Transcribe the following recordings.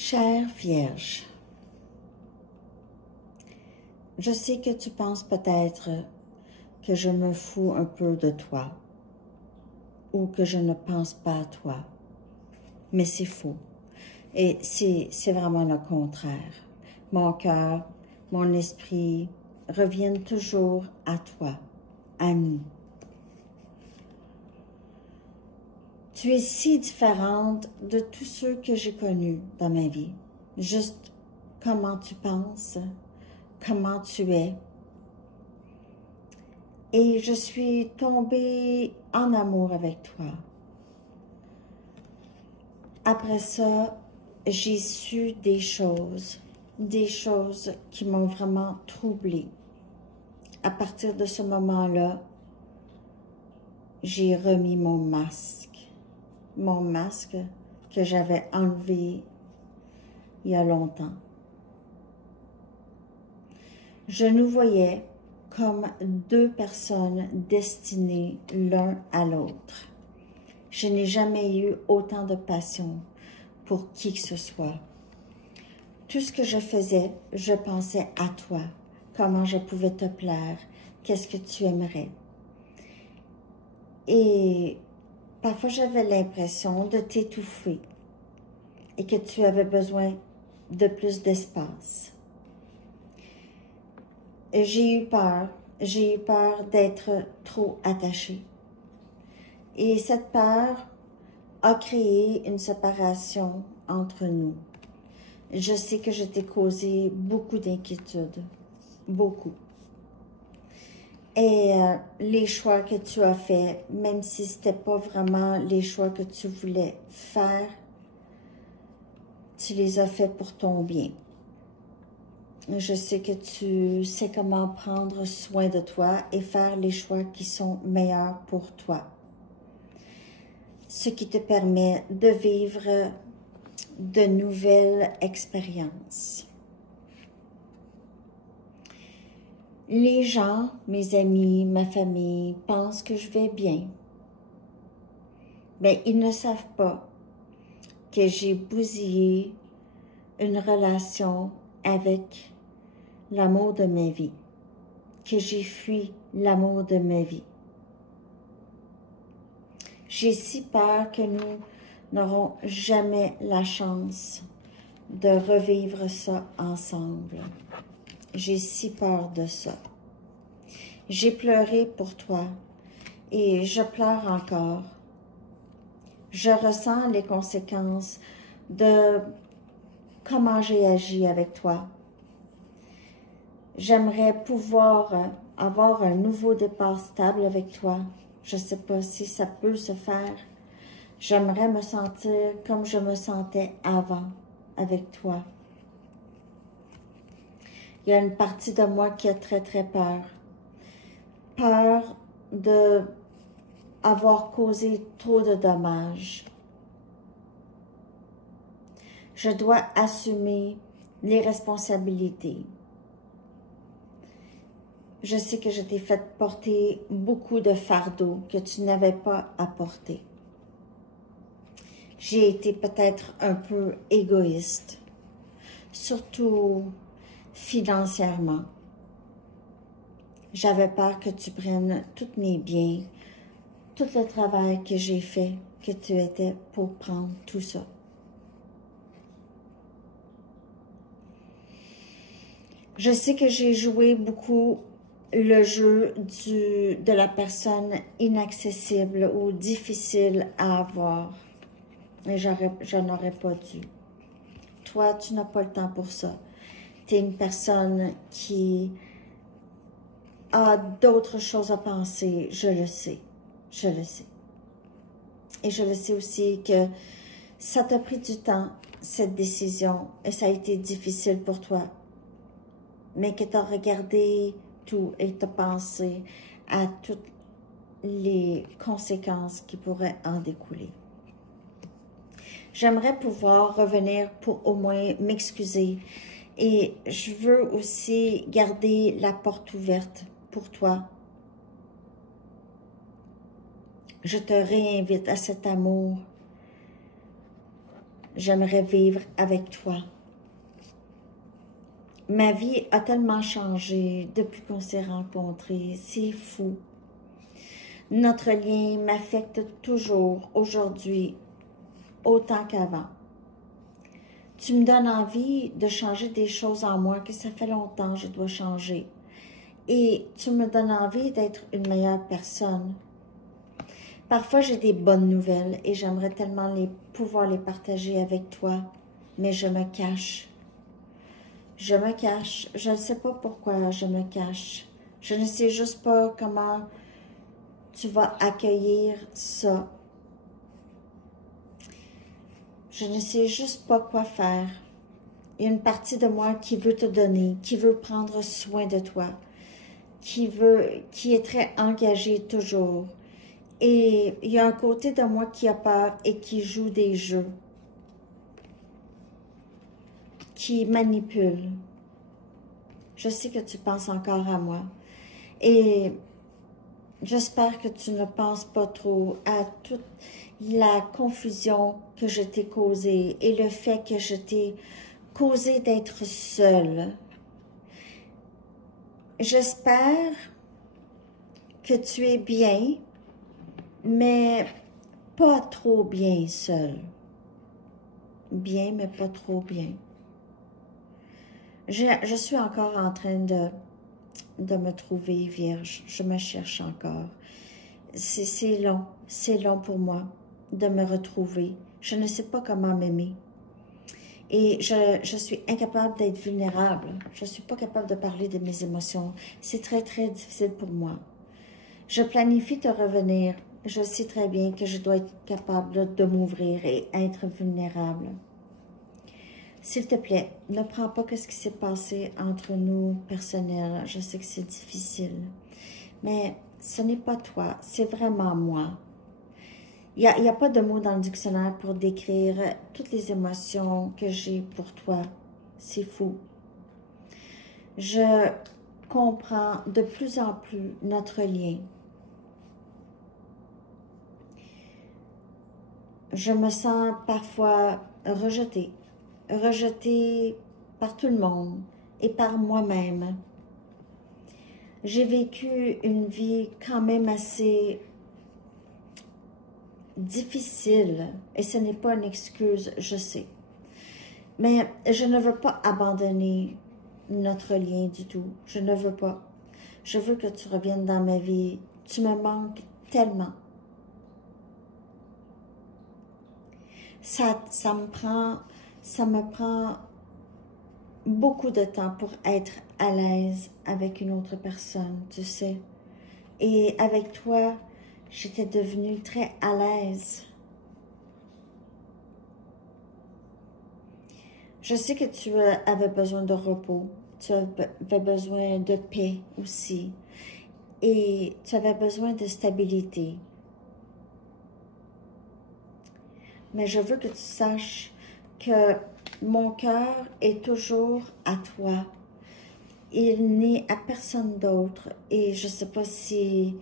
Chère Vierge, je sais que tu penses peut-être que je me fous un peu de toi ou que je ne pense pas à toi, mais c'est faux. Et c'est vraiment le contraire. Mon cœur, mon esprit reviennent toujours à toi, à nous. Tu es si différente de tous ceux que j'ai connus dans ma vie. Juste comment tu penses, comment tu es. Et je suis tombée en amour avec toi. Après ça, j'ai su des choses qui m'ont vraiment troublée. À partir de ce moment-là, j'ai remis mon masque que j'avais enlevé il y a longtemps. Je nous voyais comme deux personnes destinées l'un à l'autre. Je n'ai jamais eu autant de passion pour qui que ce soit. Tout ce que je faisais, je pensais à toi, comment je pouvais te plaire, qu'est-ce que tu aimerais. Et parfois, j'avais l'impression de t'étouffer et que tu avais besoin de plus d'espace. J'ai eu peur d'être trop attachée. Et cette peur a créé une séparation entre nous. Je sais que je t'ai causé beaucoup d'inquiétudes, beaucoup. Et les choix que tu as faits, même si ce n'était pas vraiment les choix que tu voulais faire, tu les as faits pour ton bien. Je sais que tu sais comment prendre soin de toi et faire les choix qui sont meilleurs pour toi. Ce qui te permet de vivre de nouvelles expériences. Les gens, mes amis, ma famille, pensent que je vais bien. Mais ils ne savent pas que j'ai bousillé une relation avec l'amour de ma vie, que j'ai fui l'amour de ma vie. J'ai si peur que nous n'aurons jamais la chance de revivre ça ensemble. J'ai si peur de ça. J'ai pleuré pour toi et je pleure encore. Je ressens les conséquences de comment j'ai agi avec toi. J'aimerais pouvoir avoir un nouveau départ stable avec toi. Je ne sais pas si ça peut se faire. J'aimerais me sentir comme je me sentais avant avec toi. Il y a une partie de moi qui a très, très peur. Peur d'avoir causé trop de dommages. Je dois assumer les responsabilités. Je sais que je t'ai fait porter beaucoup de fardeaux que tu n'avais pas à porter. J'ai été peut-être un peu égoïste, surtout financièrement. J'avais peur que tu prennes tous mes biens, tout le travail que j'ai fait, que tu étais pour prendre tout ça. Je sais que j'ai joué beaucoup le jeu de la personne inaccessible ou difficile à avoir. Et je n'aurais pas dû. Toi, tu n'as pas le temps pour ça. Tu es une personne qui a d'autres choses à penser. Je le sais. Je le sais. Et je le sais aussi que ça t'a pris du temps, cette décision, et ça a été difficile pour toi. Mais que tu as regardé tout et tu as pensé à toutes les conséquences qui pourraient en découler. J'aimerais pouvoir revenir pour au moins m'excuser et je veux aussi garder la porte ouverte pour toi. Je te réinvite à cet amour. J'aimerais vivre avec toi. Ma vie a tellement changé depuis qu'on s'est rencontrés. C'est fou. Notre lien m'affecte toujours aujourd'hui, autant qu'avant. Tu me donnes envie de changer des choses en moi que ça fait longtemps que je dois changer. Et tu me donnes envie d'être une meilleure personne. Parfois, j'ai des bonnes nouvelles et j'aimerais tellement pouvoir les partager avec toi, mais je me cache. Je me cache. Je ne sais pas pourquoi je me cache. Je ne sais juste pas comment tu vas accueillir ça. Je ne sais juste pas quoi faire. Il y a une partie de moi qui veut te donner, qui veut prendre soin de toi, qui est très engagée toujours. Et il y a un côté de moi qui a peur et qui joue des jeux, qui manipule. Je sais que tu penses encore à moi. Et j'espère que tu ne penses pas trop à toute la confusion que je t'ai causée et le fait que je t'ai causé d'être seule. J'espère que tu es bien, mais pas trop bien seule. Bien, mais pas trop bien. Je suis encore en train de me trouver vierge. Je me cherche encore. C'est long pour moi de me retrouver. Je ne sais pas comment m'aimer. Et je suis incapable d'être vulnérable. Je ne suis pas capable de parler de mes émotions. C'est très, très difficile pour moi. Je planifie te revenir. Je sais très bien que je dois être capable de m'ouvrir et être vulnérable. S'il te plaît, ne prends pas ce qui s'est passé entre nous personnel. Je sais que c'est difficile. Mais ce n'est pas toi, c'est vraiment moi. Il n'y a pas de mots dans le dictionnaire pour décrire toutes les émotions que j'ai pour toi. C'est fou. Je comprends de plus en plus notre lien. Je me sens parfois rejetée par tout le monde et par moi-même. J'ai vécu une vie quand même assez difficile et ce n'est pas une excuse, je sais. Mais je ne veux pas abandonner notre lien du tout. Je ne veux pas. Je veux que tu reviennes dans ma vie. Tu me manques tellement. Ça me prend beaucoup de temps pour être à l'aise avec une autre personne, tu sais. Et avec toi, j'étais devenue très à l'aise. Je sais que tu avais besoin de repos, tu avais besoin de paix aussi, et tu avais besoin de stabilité. Mais je veux que tu saches que mon cœur est toujours à toi. Il n'est à personne d'autre et je ne sais pas si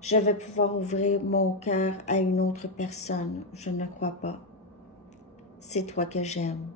je vais pouvoir ouvrir mon cœur à une autre personne. Je ne crois pas. C'est toi que j'aime.